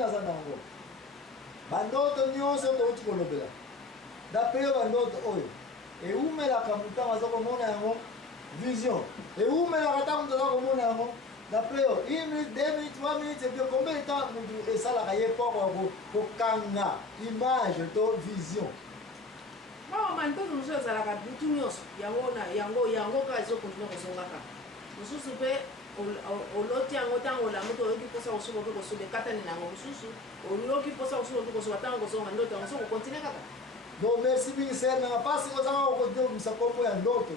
naza nango bandoto nyonso touti kolobela d'après yo bandoto oyo eumelaka moto aza komona yango vision eumelaka ntango moto aza komona yango d'après yo 1 minute 2 minutes 3 minutes et puis combien de temps moto esalaka ye poko kokanga image to vision mandoto mosusu ezalaka butu nyonso yango kaka ezokontinue kozongaka mosusu mpe oloti yango ntango olamu to oyoki mposa kosuba mpe kosuba ekatani nango mosusu oloki mposa kosuba mpe kosuba ntango kozonga ndoto yango so kokontinue kaka. Donc merci bien sœur na pasi kozanga kokomisa kombo ya ndoto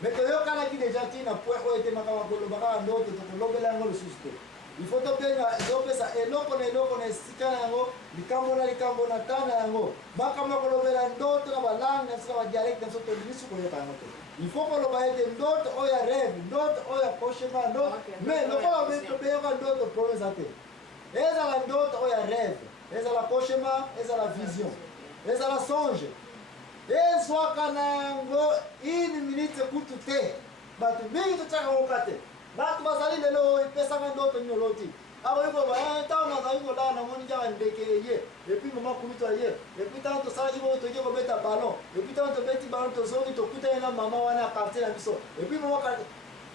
mais toyokanaki déjà ntina point oyo etemaka bakoloba kaka ndoto tokolobela yango lisusu te il faut topesa eloko na eloko na esika na yango likambo na ta na yango makambo kolobela ndoto na balangue na biso na badialecte na biso tolimisu koyoka yango te il faut koloba ete ndoto oyo ya rêve ndoto oyo ya cauchemar ndoto mais lokola tobeyoka ndoto problème eza te ezala ndoto oyo ya rêve ezala cauchemar ezala vision ezala songe ezwaka na yango 1 minute kutu te bato mingi totyaka koka te bato bazali lelo epesaka ndoto nini oloti akoki koloba ntango nazali kolala namoni kaka ndeke ye epuis mama kumito ye epuis ntango tosalaki bongo toki kobeta ballon epuis ntango tobeti ballon tozongi tokutani na mama wana ya quartier na biso epuis mama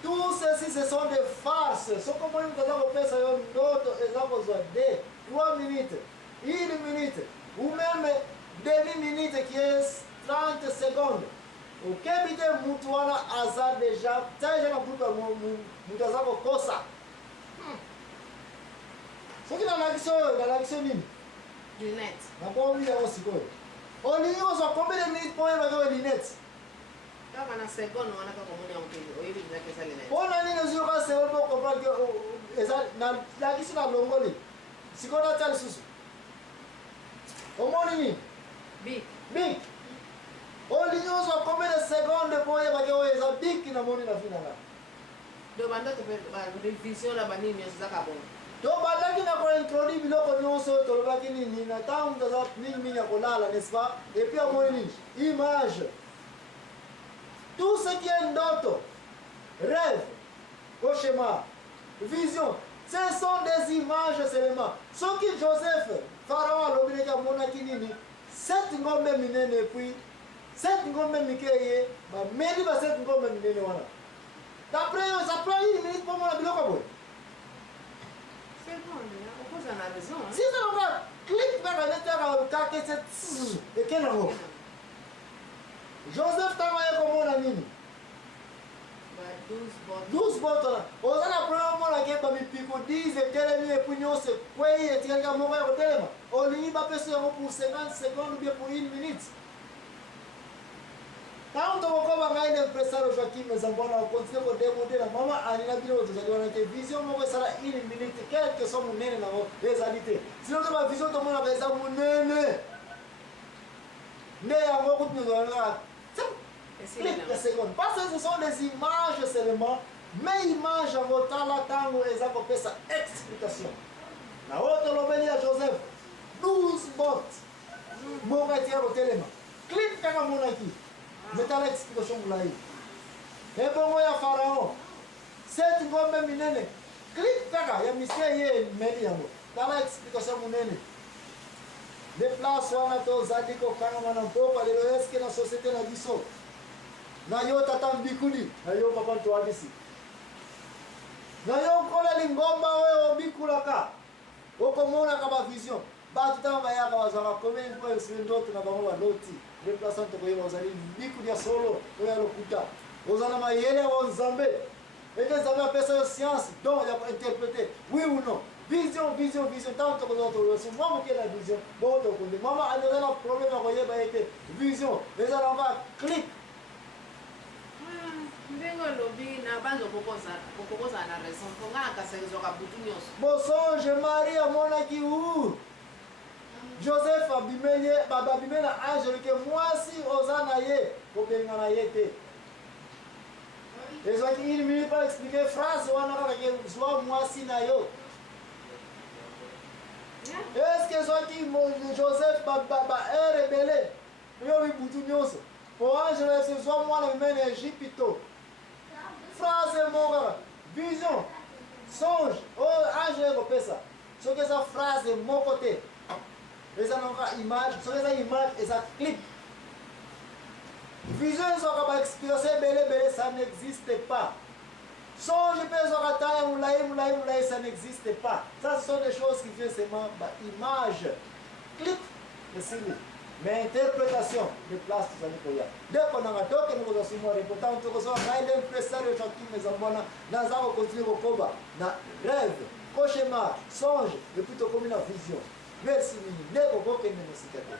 tout ceci ce sont des farces soko omoni moto aza kopesa yo ndoto eza kozwa 3 minutes 1 minute ou même demi-minute qui est 30 secondes. Okebi te mutu wana aza deja taja na buka mutu aza kokosa. Soki nalakisi nini? Lunette. Nakomi yango sikoyo. Olingi kozwa combien de minutes po oyeba yo lunette? Kaka na seconde wana kaka omoni yango te oyebi lunette eza lunette. Mpona nini ozoyoka seconde po comprendre que eza nalakisi na longoli sikoyo natia lisusu. Omoni nini? Big. Olingi ozwa combien de secondes po oyeba ke oyo eza big namoni na fina nga. Do bandoto mpe vision na banini nyonso ezaka bongo. To bandaki na kointroduire biloko nyonso oyo tolobaki nini na ntango moto aza mingi ya kolala n'est-ce pas et puis amoni nini image tout ce qui est ndoto rêve cauchemar vision ce sont des images seulement soki Joseph Pharaon alobi ndenge amonaki nini 7 ngombe minene epuis 7 ngombe mike ye bameli ba 7 ngombe minene wana d'après yo ça prend 1 minute po mona biloko boye. C'est bon, on pose la raison. Si ça va, clique vers la lettre kake c'est et quel est Joseph Tamaye comme on a nini? 12 bottes. On a la première fois la guerre mi pico 10 et tel et puis nous c'est quoi et tu regardes mon au téléma. On lui va passer pour 50 secondes ou bien pour 1 minute. Quand on va voir un impresario Joaquim Zambona on continue à démontrer la maman Anina Bilo de la vision moi ça 1 minute quel que soit mon nene na réalité. Sinon ma vision de mon avec ça mon nene. Mais avant que nous allons quelques secondes. Parce que ce sont des images seulement, mais images en votant la tango et ça fait sa explication. La haute l'obélie à Joseph, 12 bottes. Mon métier au téléma. Clique quand mon acquis. Mettez l'explication vous l'avez. Et bon, moi, il y a Pharaon. 7 gombe minene. Clique quand il y a mystère, il y a une mélie. Dans l'explication, mon nene. Les places wana to zali ko kanga mana mpoka lelo eske na société na biso na yo tata mbikuli na yo papa to abisi na yo kola lingomba oyo bikulaka okomona ka ba vision ba tutama bayaka wazaka combien fois sur ndoto na bango ba loti les places to koyeba ozali mbikuli ya solo oya lokuta ozana mayele wa nzambe ete nzambe apesa yo science donc ya interpréter oui ou non. Vision, tant que nous avons reçu, moi, qui ai la vision, bon, donc, maman, elle a un problème à voyer, vision, les allons voir, clic. Mensonge, Marie, à mon aki où Joseph abimé na ange, que moi, si, osanaye, pour que n'ayete. Et ça, il ne pas expliquer phrase, ou on moi, si, nayo. Est-ce que ceux qui Joseph est rebellé? Oui, Boutou Nyos. Pour ange, ce soit moi le même Égypte. Phrase, mon vision, songe. Oh, ange, ça. soki eza phrase moko te eza naka image soki eza image eza clip vision ezwaka baexplication ebele ça n'existe pas songe mpe ezwaka taya molai ça n'existe pas ça ce sont des choses qui viennent seulement baimage clip esili mais interprétation de place tozali koya ndeko nanga tokende kozwa simwa reportant tokozwa ngai nde impresario chakime eza mbwana naza kokontinue kokoba na rêve cauchemar songe epuis tokomi na vision merci mingi ndeko kokende mosika te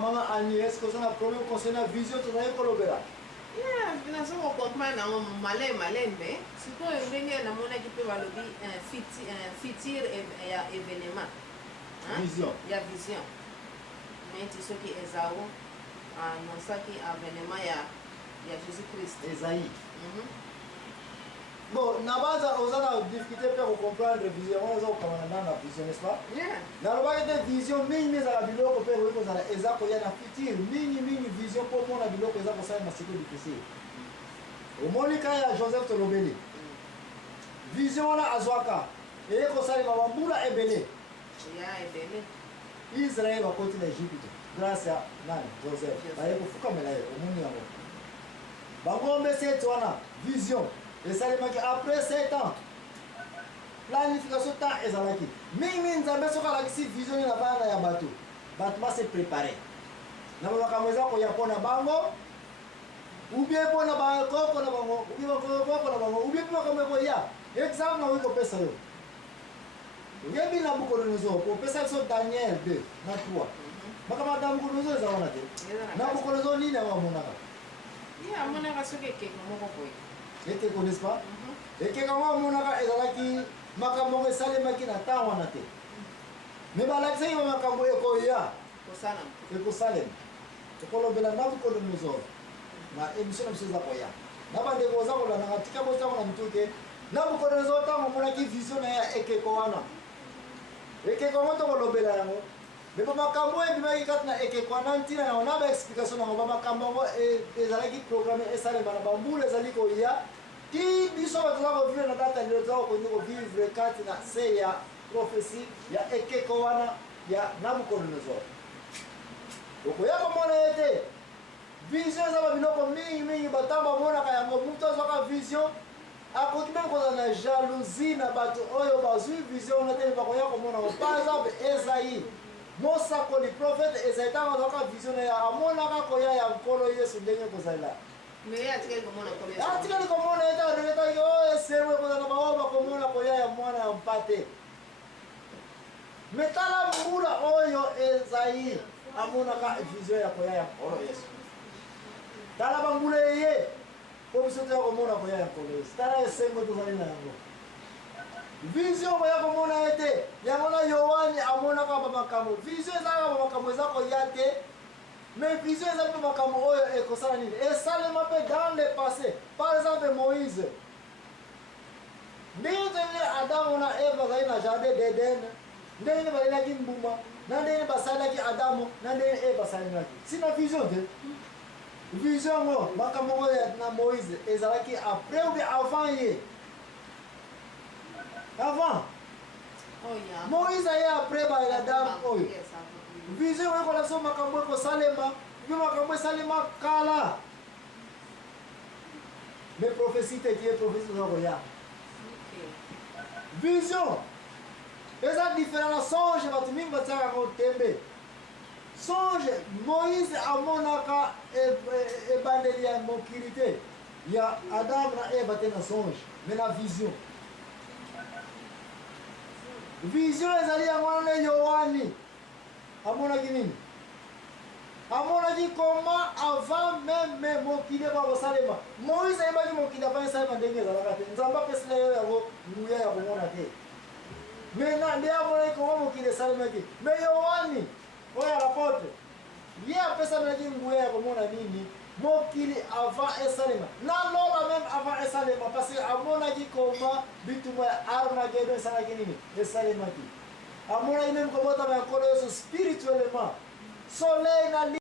mama Agnès kozana problème concernant vision tozali kolobela nazo kokomprendre nango malembe sikoyo ndenge namonaki mpe balobi futur ya événement vision ya vision neti soki ezao annonsaki événement ya Jésus Christ Esaïe bon nabaza oza na difficulté mpe kocomprendre vision wana eza kokamana nanga vision n'est-ce pas nalobaki te vision mingi ezala biloko mpe koki kozala eza koya na futur mingi vision mpo mona biloko eza kosalema siko difficile omoni ka ya Joseph tolobeli vision wana azwaka eye kosalema bambula ebele Israel bakoti na Egypte grâce ya nani Joseph baye kofukamela ye omoni yango bangombe sete wana vision esalemaki après 7 ans planification temps ezalaki mingi nzambe soki alakisi vision na bana ya bato base préparé na makambo eza koya mpona bango ubie mpona bakoko na bango ubie bakoko na bango ubie mpe makambo ekoya exemple nakoki kopesa yo oyebi Nabucodonosor kopesa biso Daniel 2 na 3 makambo ya Nabucodonosor eza wana te Nabucodonosor nini yango amonaka amonaka soki ekeko moko boye ekeko n'est-ce pas ekeko ngo amonaka ezalaki makambo esalemaki na ntan wana te me balakisaki bamakambo ekoya ekosalema tokolobela Nabucodonosor na émission na biso eza koya na bandeko oza kolandanga tika bosango na mitu te Nabucodonosor ntango amonaki vision na ya ekeko wana ekeko ngo tokolobela yango me bamakambo ebimaki kati na ekeko wana ntina nango na baexplication nango bamakambo yango ezalaki programme esalema na bambula ezali koya ti biso bato za kovivre na data lelo toza kokondi kovivre kati na se ya prophétie ya ekeko wana ya Nabucodonosor okoya komona ye te vision eza babiloko mingi bato bamonaka yango moto azwaka vision akoki mpe kozala na jalousie na bato oyo bazwi vision wana te bakoya komona ngo par exemple Esaïe mosakoli prophète Esaïe ntango azwaka vision na ye amonaka koya ya nkolo Yesu ndenge kozalela atikali komona ete aregetaki oyo esemwe kozala baoyo bakomona koya ya mwana ya mpate me tala mbula oyo Esaïe amonaka vision ya koya ya nkolo Yesu tala bambula eye po biso toya komona koya ya nkolo Yesu tala esemwe tozali na yango vision koya komona ete yango na Yohane amonaka bamakambo vision ezalaka bamakambo eza koya te mais vision eza mpe makambo oyo ekosala nini esalema mpe dans le passé par exemple Moïse ndenge toyeli Adamu na Eve bazali na jardin d'Eden ndenge balelaki mbuma na ndenge basalelaki Adamu na ndenge Eve basalelaki sina vision te vision ngo makambo oyo na Moïse ezalaki après ou bien avant ye avant Moïse aye après ba Adamu oyo vision oyo kolakisa makambo ekosalema mpe makambo esalema kala mais prophétie te qui est prophétie de Roya. Vision. Et ça différent la songe va tu va tara ko tembe. Songe Moïse a monaka e bandeli ya mokilité. Ya Adam na Eva tena songe, mais la vision. Vision ezali ya mwana Yohani. Amona kinini? Amona dit comment avant même mokili ba kosalema. Moïse ayebaki mokili avant esalema ndenge ezalaka te. Nzamba pesela yo yango nguya ya komona te. Maintenant nde amona comment mokili esalema te. Mais Yohani oyo apôtre ye apesamaki nguya ya komona nini mokili avant esalema. Naloba même avant esalema parce que amonaki comment bituma ya Armageddon esalaki nini esalemaki. Amonaki même kobotama ya nkolo Yesu spirituellement. Soleil na